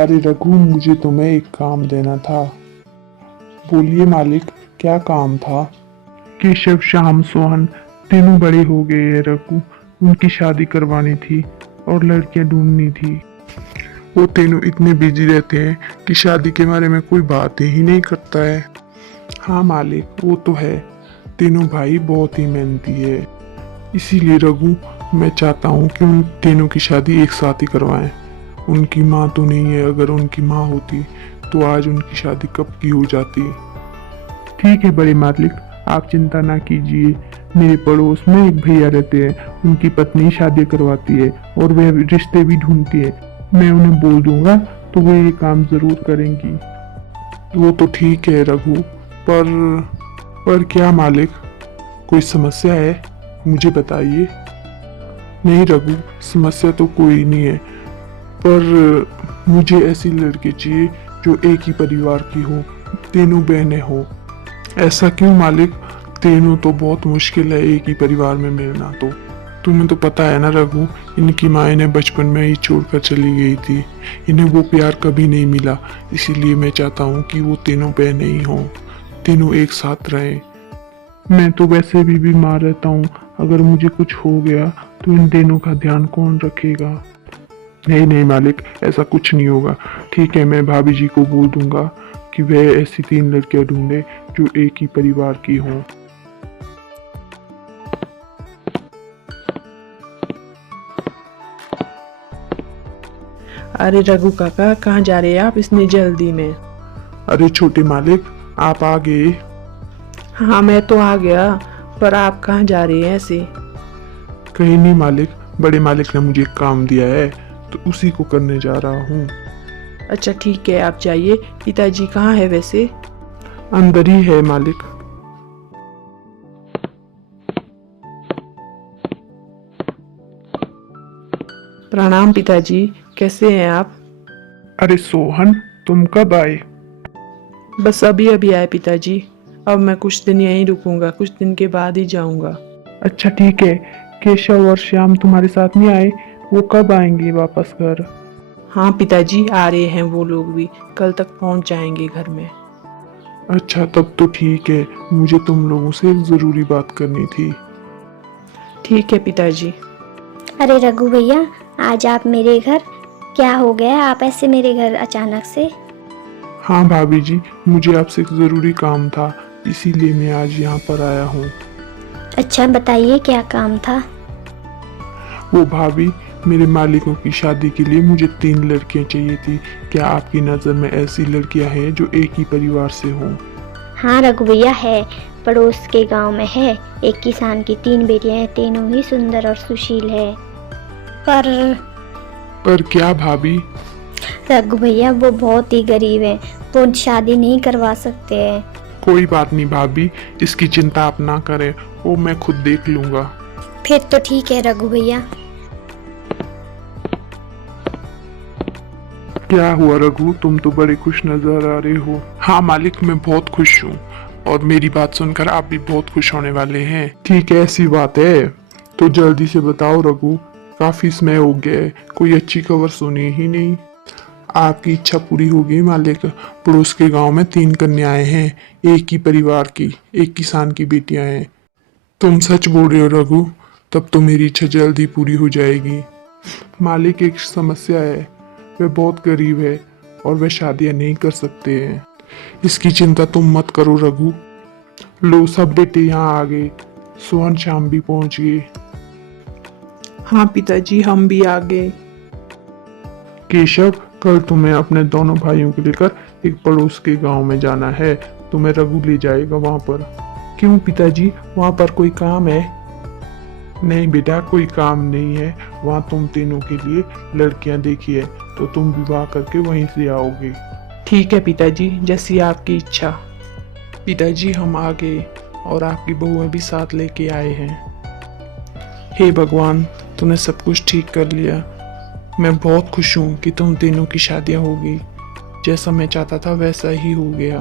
अरे रघु, मुझे तुम्हें एक काम देना था। बोलिए मालिक, क्या काम था? केशव, श्याम, सोहन तीनों बड़े हो गए हैं रघु। उनकी शादी करवानी थी और लड़कियां ढूंढनी थी। वो तीनों इतने बिजी रहते हैं कि शादी के बारे में कोई बात ही नहीं करता है। हाँ मालिक, वो तो है। तीनों भाई बहुत ही मेहनती है। इसीलिए रघु, मैं चाहता हूँ कि उन तीनों की शादी एक साथ ही करवाएं। उनकी माँ तो नहीं है, अगर उनकी माँ होती तो आज उनकी शादी कब की हो जाती। ठीक है बड़े मालिक, आप चिंता ना कीजिए। मेरे पड़ोस में एक भैया रहते हैं, उनकी पत्नी शादी करवाती है और वह रिश्ते भी ढूंढती है। मैं उन्हें बोल दूंगा तो वो ये काम जरूर करेंगी। वो तो ठीक है रघु, पर क्या मालिक, कोई समस्या है? मुझे बताइए। नहीं रघु, समस्या तो कोई नहीं है, पर मुझे ऐसी लड़की चाहिए जो एक ही परिवार की हो, तीनों बहनें हो। ऐसा क्यों मालिक? तीनों तो बहुत मुश्किल है एक ही परिवार में मिलना। तो तुम्हें तो पता है ना रघु, इनकी माँ इन्हें बचपन में ही छोड़कर चली गई थी। इन्हें वो प्यार कभी नहीं मिला। इसीलिए मैं चाहता हूँ कि वो तीनों बहनें ही हों, तीनों एक साथ रहें। मैं तो वैसे भी बीमार रहता हूँ, अगर मुझे कुछ हो गया तो इन तीनों का ध्यान कौन रखेगा? नहीं नहीं मालिक, ऐसा कुछ नहीं होगा। ठीक है, मैं भाभी जी को बोल दूंगा कि वह ऐसी 3 लड़कियां ढूंढे जो एक ही परिवार की हों। अरे रघु काका, कहाँ जा रहे हैं आप इतनी जल्दी में? अरे छोटे मालिक, आप आ गए। हाँ मैं तो आ गया, पर आप कहाँ जा रहे हैं ऐसे? कहीं नहीं मालिक, बड़े मालिक ने मुझे काम दिया है तो उसी को करने जा रहा हूँ। अच्छा ठीक है, आप जाइए। पिताजी कहाँ है वैसे? अंदर ही है मालिक। प्रणाम पिताजी, कैसे हैं आप? अरे सोहन, तुम कब आए? बस अभी अभी आए पिताजी। अब मैं कुछ दिन यहीं रुकूंगा, कुछ दिन के बाद ही जाऊंगा। अच्छा ठीक है। केशव और श्याम तुम्हारे साथ नहीं आए? वो कब आएंगे वापस घर? हाँ पिताजी, आ रहे हैं वो लोग भी, कल तक पहुंच जाएंगे घर में। अच्छा तब तो ठीक है, मुझे तुम लोगों से एक जरूरी बात करनी थी। ठीक है पिताजी। अरे रघु भैया, आज आप मेरे घर, क्या हो गया आप ऐसे मेरे घर अचानक से? हाँ भाभी जी, मुझे आपसे एक जरूरी काम था, इसीलिए मैं आज यहाँ पर आया हूँ। अच्छा बताइए, क्या काम था? वो भाभी, मेरे मालिकों की शादी के लिए मुझे 3 लड़कियाँ चाहिए थी। क्या आपकी नज़र में ऐसी लड़कियाँ हैं जो एक ही परिवार से हों? हाँ रघु भैया है, पड़ोस के गांव में है। एक किसान की 3 बेटियां हैं, तीनों ही सुंदर और सुशील है। पर क्या भाभी? रघु भैया वो बहुत ही गरीब हैं, वो शादी नहीं करवा सकते हैं। कोई बात नहीं भाभी, इसकी चिंता आप ना करें, वो मैं खुद देख लूंगा। फिर तो ठीक है रघु भैया। क्या हुआ रघु, तुम तो बड़े खुश नजर आ रहे हो। हाँ मालिक, मैं बहुत खुश हूँ और मेरी बात सुनकर आप भी बहुत खुश होने वाले हैं। ठीक है, ऐसी बात है तो जल्दी से बताओ रघु, काफी समय हो गया है, कोई अच्छी खबर सुनी ही नहीं। आपकी इच्छा पूरी हो गई मालिक। पड़ोस के गांव में 3 कन्याएं हैं, एक ही परिवार की, एक किसान की बेटियां हैं। तुम सच बोल रहे हो रघु? तब तो मेरी इच्छा जल्द ही पूरी हो जाएगी। मालिक, एक समस्या है, वह बहुत गरीब है और वह शादियां नहीं कर सकते हैं। इसकी चिंता तुम मत करो रघु। लो, सब बेटे यहाँ आ गए, सोहन श्याम भी पहुंच गए। हाँ पिताजी, हम भी आ गए। केशव, कल तुम्हें अपने दोनों भाइयों को लेकर एक पड़ोस के गांव में जाना है। तुम्हें रघु ले जाएगा वहां पर। क्यों पिताजी, वहां पर कोई काम है? नहीं बेटा, कोई काम नहीं है वहाँ। तुम तीनों के लिए लड़कियां देखी है, तो तुम विवाह करके वहीं से आओगे। ठीक है पिताजी, जैसी आपकी इच्छा। पिताजी हम आ गए और आपकी बहुएं भी साथ लेके आए हैं। हे भगवान, तूने सब कुछ ठीक कर लिया। मैं बहुत खुश हूँ कि तुम तीनों की शादियाँ हो गई। जैसा मैं चाहता था वैसा ही हो गया।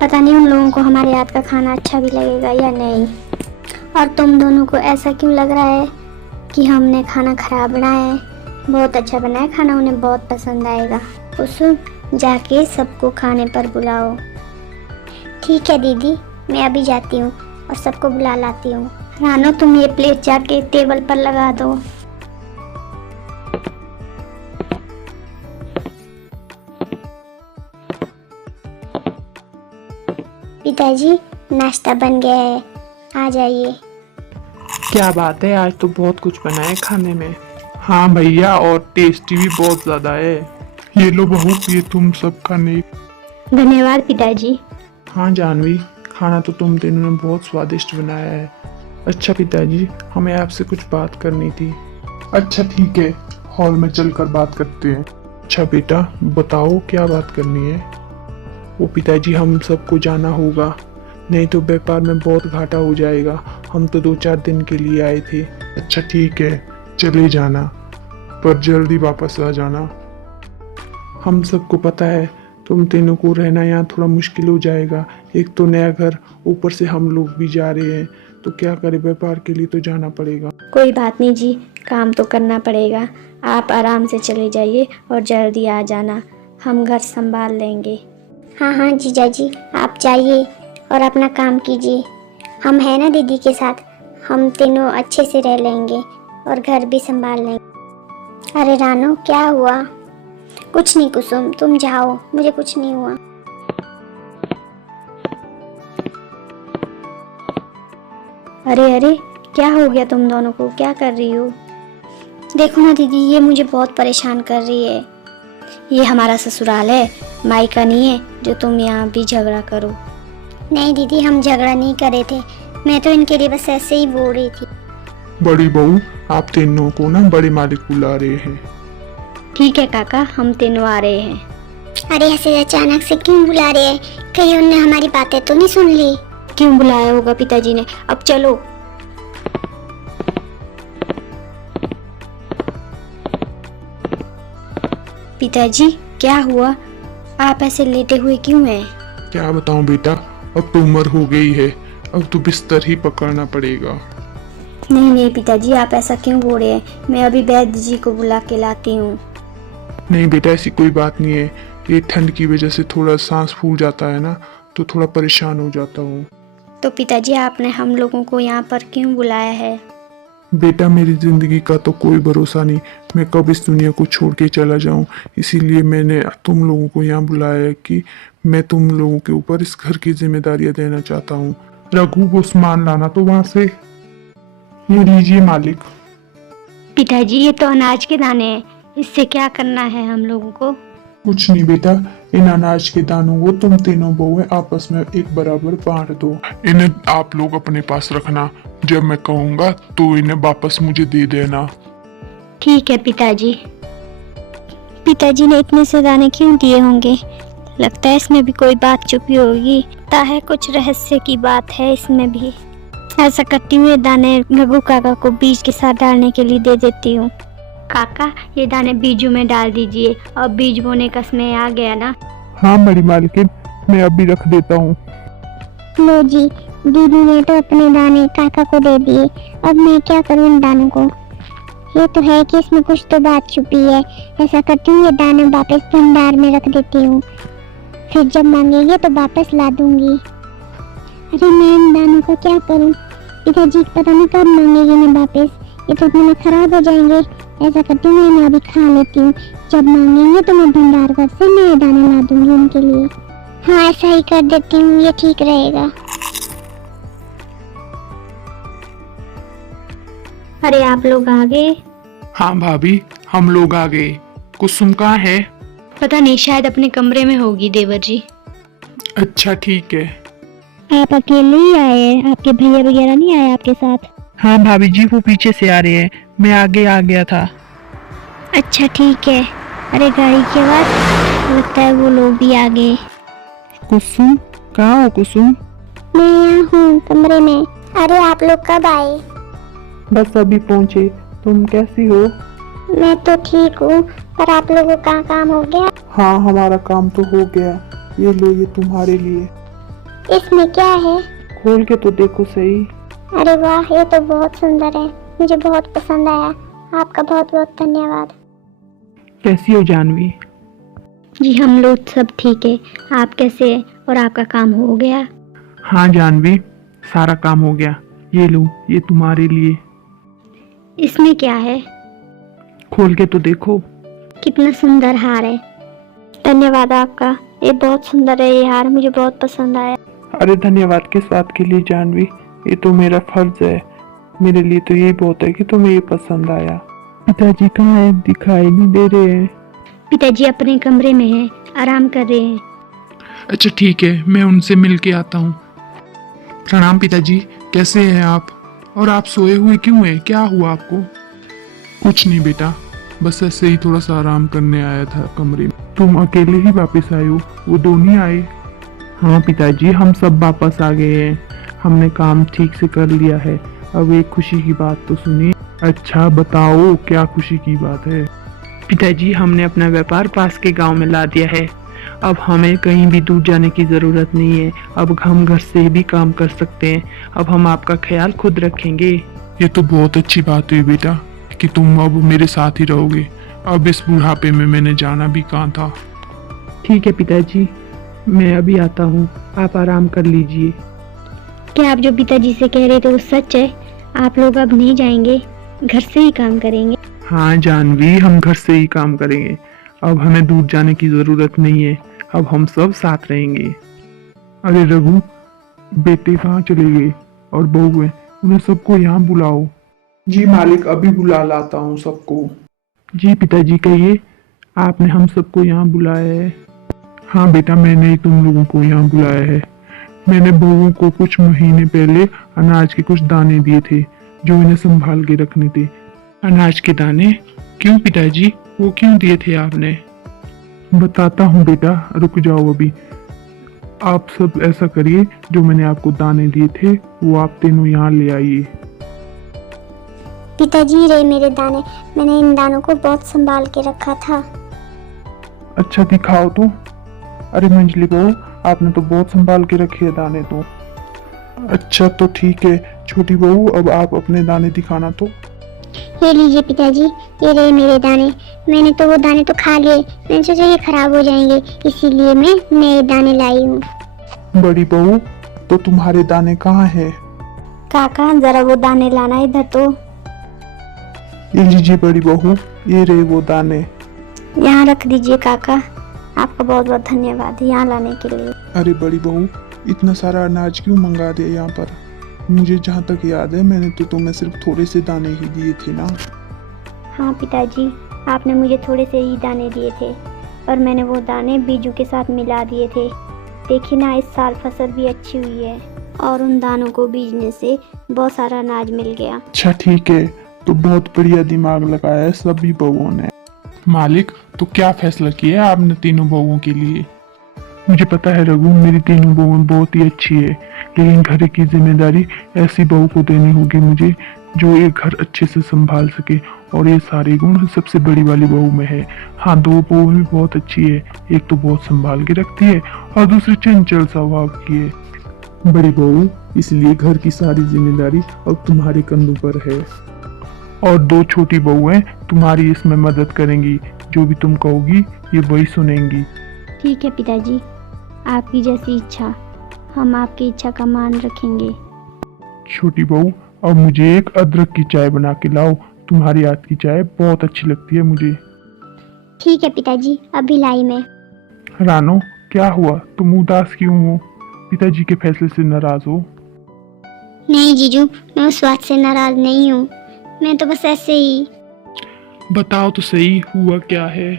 पता नहीं उन लोगों को हमारे हाथ का खाना अच्छा भी लगेगा या नहीं। और तुम दोनों को ऐसा क्यों लग रहा है कि हमने खाना खराब बनाया है? बहुत अच्छा बना है खाना, उन्हें बहुत पसंद आएगा। कुसुम, जाके सबको खाने पर बुलाओ। ठीक है दीदी, मैं अभी जाती हूँ और सबको बुला लाती हूँ। रानो, तुम ये प्लेट जाके टेबल पर लगा दो। पिताजी, नाश्ता बन गया है, आ जाइए। क्या बात है, आज तो बहुत कुछ बना है खाने में। हाँ भैया, और टेस्टी भी बहुत ज्यादा है। ये लो बहू, ये तुम सब खाने। धन्यवाद पिताजी। हाँ जानवी, खाना तो तुम तीनों ने बहुत स्वादिष्ट बनाया है। अच्छा पिताजी, हमें आपसे कुछ बात करनी थी। अच्छा ठीक है, हॉल में चलकर बात करते हैं। अच्छा बेटा, बताओ क्या बात करनी है। वो पिताजी, हम सबको जाना होगा, नहीं तो व्यापार में बहुत घाटा हो जाएगा। हम तो 2-4 दिन के लिए आए थे। अच्छा ठीक है, चले जाना, पर जल्दी वापस आ जाना। हम सबको पता है तुम तीनों को रहना यहाँ थोड़ा मुश्किल हो जाएगा। एक तो नया घर, ऊपर से हम लोग भी जा रहे हैं, तो क्या करें, व्यापार के लिए तो जाना पड़ेगा। कोई बात नहीं जी, काम तो करना पड़ेगा। आप आराम से चले जाइए और जल्दी आ जाना, हम घर संभाल लेंगे। हाँ हाँ जीजा जी, आप जाइए और अपना काम कीजिए। हम हैं ना दीदी के साथ, हम तीनों अच्छे से रह लेंगे और घर भी संभाल लेंगे। अरे रानू, क्या हुआ? कुछ नहीं कुसुम, तुम जाओ, मुझे कुछ नहीं हुआ। अरे अरे, क्या हो गया तुम दोनों को? क्या कर रही हो? देखो ना दीदी, ये मुझे बहुत परेशान कर रही है। ये हमारा ससुराल है, मायका नहीं है जो तुम यहाँ भी झगड़ा करो। नहीं दीदी, हम झगड़ा नहीं करे थे, मैं तो इनके लिए बस ऐसे ही बोल रही थी। बड़ी बहू, आप तीनों को ना बड़े मालिक बुला रहे हैं। ठीक है काका, हम तीनों आ रहे हैं। अरे ऐसे अचानक से क्यों बुला रहे हैं? कहीं उनने हमारी बातें तो नहीं सुन ली? क्यों बुलाया होगा पिताजी ने? अब चलो। पिताजी, क्या हुआ? आप ऐसे लेटे हुए क्यों हैं? क्या बताऊं बेटा, अब तो उम्र हो गई है, अब तो बिस्तर ही पकड़ना पड़ेगा। नहीं नहीं पिताजी, आप ऐसा क्यों बोल रहे हैं? मैं अभी वैद्य जी को बुला के लाती हूँ। नहीं बेटा, ऐसी कोई बात नहीं है। ये ठंड की वजह से थोड़ा सांस फूल जाता है ना, तो थोड़ा परेशान हो जाता हूँ। तो पिताजी, आपने हम लोगों को यहाँ पर क्यों बुलाया है? बेटा, मेरी जिंदगी का तो कोई भरोसा नहीं, मैं कब इस दुनिया को छोड़ के चला जाऊं। इसीलिए मैंने तुम लोगों को यहाँ बुलाया है कि मैं तुम लोगों के ऊपर इस घर की जिम्मेदारियां देना चाहता हूँ। रघु, वो सामान लाना तो वहां से। ये लीजिए मालिक। पिताजी, ये तो अनाज के दाने हैं, इससे क्या करना है हम लोगों को? कुछ नहीं बेटा, इन अनाज के दानों को तुम तीनों बहुएं आपस में एक बराबर बांट दो। इन्हें आप लोग अपने पास रखना, जब मैं कहूँगा तो इन्हें वापस मुझे दे देना। ठीक है पिताजी। पिताजी ने इतने से दाने क्यों दिए होंगे? लगता है इसमें भी कोई बात छुपी होगी। लगता है कुछ रहस्य की बात है इसमें भी। ऐसा करती हूँ, ये दाने रघु काका को बीज के साथ डालने के लिए दे देती हूँ। काका, ये दाने बीजों में डाल दीजिए। अब बीज बोने का समय आ गया ना। हाँ बड़ी मालकिन, मैं अभी रख देता हूँ। लो जी, दीदी ने तो अपने दाने काका को दे दिए, अब मैं क्या करूं इन दानों को? ये तो है कि इसमें कुछ तो बात छुपी है। ऐसा करती हूँ, ये दाने वापस भंडार में रख देती हूँ, फिर जब मांगेंगे तो वापस ला दूंगी। अरे मैं इन दानों को क्या करूँ? पिताजी पता नहीं कब मांगेंगे मैं वापस, ये तो इतने खराब हो जाएंगे। ऐसा करती हूँ, मैं अभी खा लेती हूँ, जब मांगेंगे तो मैं भंडार घर से नए दाने ला दूंगी उनके लिए। हाँ, ऐसा ही कर देती हूँ, ये ठीक रहेगा। अरे आप लोग आ गए? हाँ भाभी, हम लोग आ गए। कुसुम कहाँ है? पता नहीं, शायद अपने कमरे में होगी देवर जी। अच्छा ठीक है। आप अकेले ही आए हैं? आपके भैया वगैरह नहीं आए आपके साथ? हाँ भाभी जी, वो पीछे से आ रहे हैं, मैं आगे आ गया था। अच्छा ठीक है। अरे गाड़ी की आवाज, लगता है वो लोग भी आ गए। कुसुम, कहाँ हो कुसुम? मैं यहाँ हूँ कमरे में। अरे आप लोग कब आए? बस अभी पहुँचे। तुम कैसी हो? मैं तो ठीक हूँ, पर आप लोगों का काम हो गया? हाँ, हमारा काम तो हो गया। ये लो, ये तुम्हारे लिए। इसमें क्या है? खोल के तो देखो सही। अरे वाह, ये तो बहुत सुंदर है, मुझे बहुत पसंद आया। आपका बहुत बहुत धन्यवाद। कैसी हो जानवी? जी हम लोग सब ठीक है। आप कैसे हैं और आपका काम हो गया? हाँ जानवी, सारा काम हो गया। ये लो, ये तुम्हारे लिए। इसमें क्या है? खोल के तो देखो। कितना सुंदर हार है। धन्यवाद आपका, ये बहुत सुंदर है। ये हार मुझे बहुत पसंद आया। अरे धन्यवाद किस बात के लिए जानवी, ये तो मेरा फर्ज है। मेरे लिए तो यही बहुत है कि तुम्हें ये पसंद आया। पिताजी कहाँ है? दिखाई नहीं दे रहे हैं। पिताजी अपने कमरे में हैं, आराम कर रहे हैं। अच्छा ठीक है, मैं उनसे मिल के आता हूँ। प्रणाम पिताजी, कैसे हैं आप? और आप सोए हुए क्यों हैं? क्या हुआ आपको? कुछ नहीं बेटा, बस ऐसे ही थोड़ा सा आराम करने आया था कमरे में। तुम अकेले ही वापस आए हो? वो दो नहीं आए? हाँ पिताजी, हम सब वापस आ गए हैं। हमने काम ठीक से कर लिया है। अब एक खुशी की बात तो सुनिए। अच्छा बताओ, क्या खुशी की बात है? पिताजी, हमने अपना व्यापार पास के गांव में ला दिया है। अब हमें कहीं भी दूर जाने की ज़रूरत नहीं है। अब हम घर से भी काम कर सकते हैं। अब हम आपका ख्याल खुद रखेंगे। ये तो बहुत अच्छी बात हुई बेटा कि तुम अब मेरे साथ ही रहोगे। अब इस बुढ़ापे में मैंने जाना भी कहाँ था। ठीक है पिताजी, मैं अभी आता हूँ, आप आराम कर लीजिए। क्या आप जो पिताजी से कह रहे थे वो सच है? आप लोग अब नहीं जाएंगे, घर से ही काम करेंगे? हाँ जानवी, हम घर से ही काम करेंगे। अब हमें दूर जाने की जरूरत नहीं है। अब हम सब साथ रहेंगे। अरे रघु, बेटे कहाँ चले गए? और बहू है, उन्हें सबको यहाँ बुलाओ। जी मालिक, अभी बुला लाता हूँ सबको। जी पिताजी कहिए, आपने हम सबको यहाँ बुलाया है। हाँ बेटा, मैंने ही तुम लोगों को यहाँ बुलाया है। मैंने बहुओं को कुछ महीने पहले अनाज के कुछ दाने दिए थे जो इन्हें संभाल के रखने थे। अनाज के दाने? क्यों पिताजी, वो क्यों दिए थे आपने? बताता हूँ बेटा, रुक जाओ अभी। आप सब ऐसा करिए, जो मैंने आपको दाने दिए थे वो आप तीनों यहाँ ले आइए। पिताजी रहे मेरे दाने, मैंने इन दानों को बहुत संभाल के रखा था। अच्छा दिखाओ तो। अरे मंजली बहू, आपने तो बहुत संभाल के रखे हैं दाने तो। अच्छा तो ठीक है छोटी बहू, अब आप अपने दाने दिखाना तो। ये लीजिए पिताजी, ये रहे मेरे दाने। मैंने तो वो दाने तो खा लिए, मैंने सोचा ये खराब हो जाएंगे, इसीलिए मैं नए दाने लाई हूँ। बड़ी बहू, तो तुम्हारे दाने कहाँ हैं? काका जरा वो दाने लाना इधर तो। ये लीजिए बड़ी बहू, ये रहे वो दाने। यहाँ रख दीजिए काका, आपका बहुत बहुत धन्यवाद यहाँ लाने के लिए। अरे बड़ी बहू, इतना सारा अनाज क्यों मंगा दिया यहाँ पर? मुझे जहाँ तक याद है मैंने तो तुम्हें सिर्फ थोड़े से दाने ही दिए थे ना। हाँ पिताजी, आपने मुझे थोड़े से ही दाने दिए थे, पर मैंने वो दाने बीजू के साथ मिला दिए थे। देखिए ना, इस साल फसल भी अच्छी हुई है और उन दानों को बीजने से बहुत सारा अनाज मिल गया। अच्छा ठीक है, तो बहुत बढ़िया दिमाग लगाया है सभी बहुओं ने। मालिक, तो क्या फैसला किया आपने तीनों बहुओं के लिए? मुझे पता है रघु, मेरी तीनों बहुएं बहुत ही अच्छी है, लेकिन घर की जिम्मेदारी ऐसी बहू को देनी होगी मुझे जो ये घर अच्छे से संभाल सके, और ये सारे गुण सबसे बड़ी वाली बहू में है। हाँ, दो बहुएं भी बहुत अच्छी है, एक तो बहुत संभाल के रखती है और दूसरी चंचल स्वभाव की है। बड़ी बहू, इसलिए घर की सारी जिम्मेदारी अब तुम्हारे कंधों पर है, और दो छोटी बहुएं तुम्हारी इसमें मदद करेंगी। जो भी तुम कहोगी ये वही सुनेंगी। ठीक है पिताजी, आपकी जैसी इच्छा, हम आपकी इच्छा का मान रखेंगे। छोटी बहू, अब मुझे एक अदरक की चाय बना के लाओ। तुम्हारी हाथ की चाय बहुत अच्छी लगती है मुझे। ठीक है पिताजी, अभी लाई मैं। रानो, क्या हुआ? तुम उदास क्यों हो? पिताजी के फैसले से नाराज हो? नहीं जीजू, मैं उस बात से नाराज नहीं हूँ, मैं तो बस ऐसे ही। बताओ तो सही, हुआ क्या है?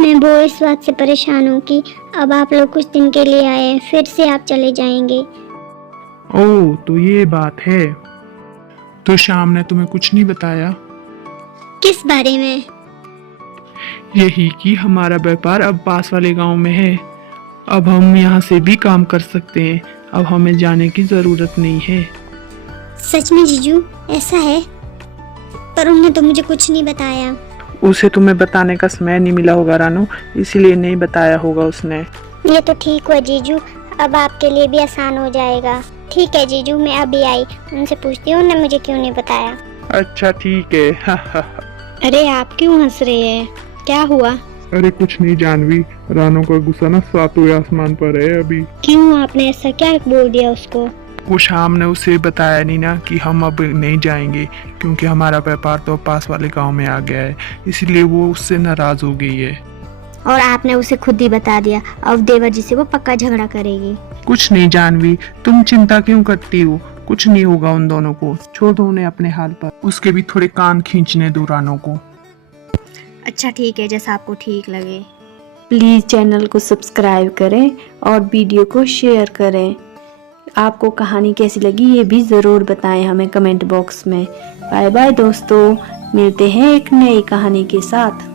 मैं वो इस बात से परेशान हूँ कि अब आप लोग कुछ दिन के लिए आए हैं, फिर से आप चले जाएंगे। ओह, तो ये बात है। तो शाम ने तुम्हें कुछ नहीं बताया? किस बारे में? यही कि हमारा व्यापार अब पास वाले गांव में है। अब हम यहाँ से भी काम कर सकते हैं। अब हमें जाने की जरूरत नहीं है। सच में जीजू ऐसा है? पर उन्होंने तो मुझे कुछ नहीं बताया। उसे तुम्हें बताने का समय नहीं मिला होगा रानू, इसीलिए नहीं बताया होगा उसने। ये तो ठीक हुआ जीजू, अब आपके लिए भी आसान हो जाएगा। ठीक है जीजू, मैं अभी आई, उनसे पूछती हूँ उन्होंने मुझे क्यों नहीं बताया। अच्छा ठीक है। अरे आप क्यों हंस रहे हैं? क्या हुआ? अरे कुछ नहीं जानवी, रानू का गुस्सा ना सातवें आसमान पर है अभी। क्यों, आपने ऐसा क्या बोल दिया उसको? वो शाम ने उसे बताया नहीं ना कि हम अब नहीं जाएंगे, क्योंकि हमारा व्यापार तो पास वाले गांव में आ गया है, इसलिए वो उससे नाराज हो गई है। और आपने उसे खुद ही बता दिया, अब देवर जी से वो पक्का झगड़ा करेगी। कुछ नहीं जानवी, तुम चिंता क्यों करती हो? कुछ नहीं होगा उन दोनों को, छोड़ दो उन्हें अपने हाल पर। उसके भी थोड़े कान खींचने दो रानू को। अच्छा ठीक है, जैसा आपको ठीक लगे। प्लीज़ चैनल को सब्सक्राइब करें और वीडियो को शेयर करें। आपको कहानी कैसी लगी ये भी ज़रूर बताएं हमें कमेंट बॉक्स में। बाय बाय दोस्तों, मिलते हैं एक नई कहानी के साथ।